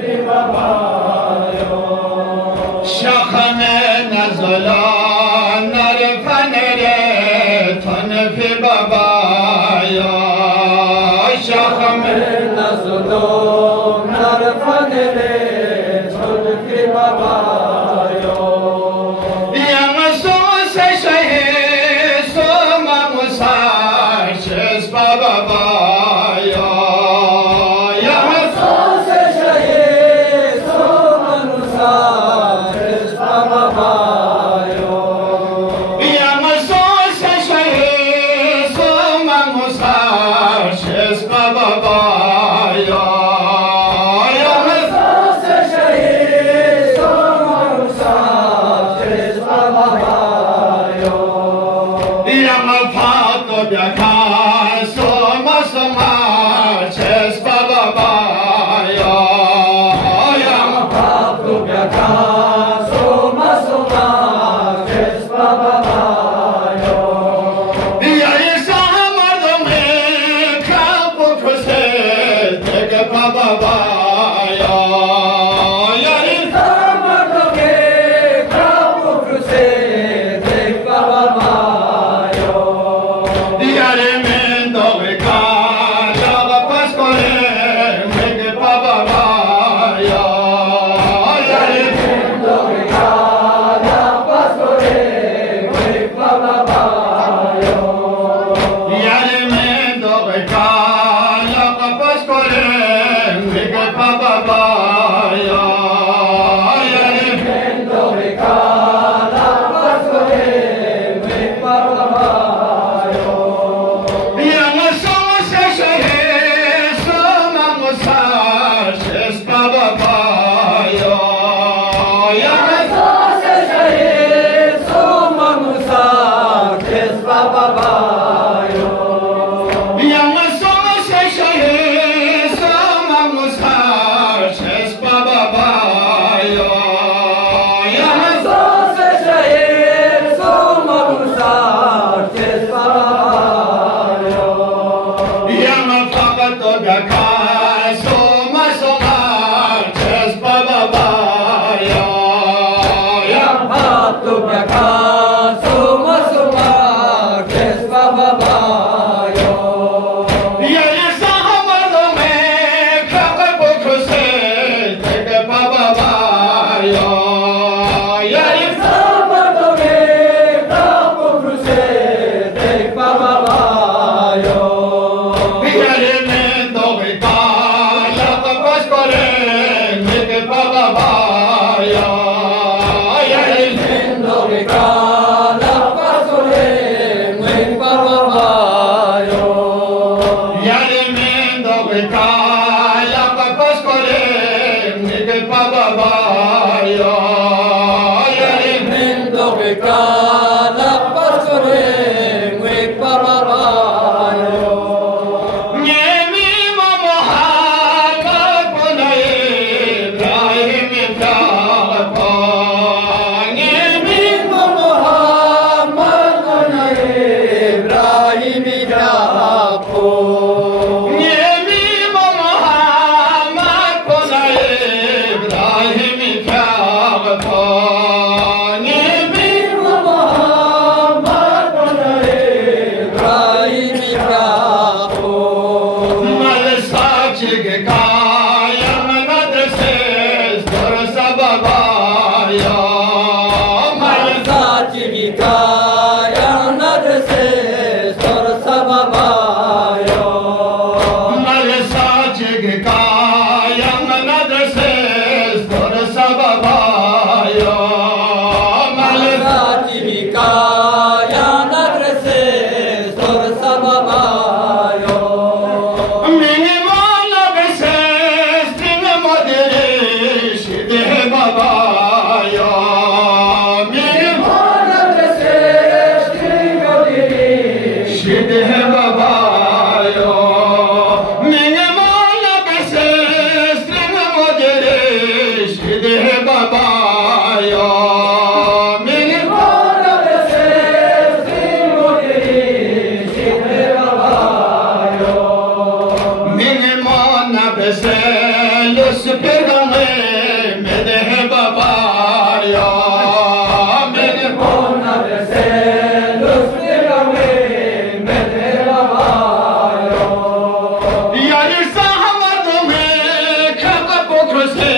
في بابايو شخم نزلان نرفن ريتن في بابايو شخم نزلان نرفن ريتن في بابايو يا مسوس شهيد سوم مساشس بابايو يا مسوس شهيد سوم مساشس بابايو يا مسوس شهيد سوم مساشس بابايو يا مسوس شهيد سوم مساشس بابايو يا مفاق بيكا سوم مساشس بابايو يا مفاق بيكا سوم مساشس بابايو يا إسحاق مردمي كابو كسيت تك بابايو يا إسحاق مردمي كابو كسيت تك بابايو يا رمين دوغيكا شاغ باسكولي مك بابايو يا رمين دوغيكا شاغ باسكولي مك بابايو يا رمين دوغيكا شاغ باسكولي مك بابايو يا رمين دوغيكا شاغ باسكولي مك بابايو يا مسوس شهيد سوم مساشس بابايو يا مسوس شهيد سوم مساشس بابايو يا مسوس شهيد سوم مساشس بابايو يا مسوس شهيد سوم مساشس بابايو يا مفقد بكا سوم مساشس pergame mede babaria mede Ona veselus pergame mede babaria yari sahamad me khaka pokroste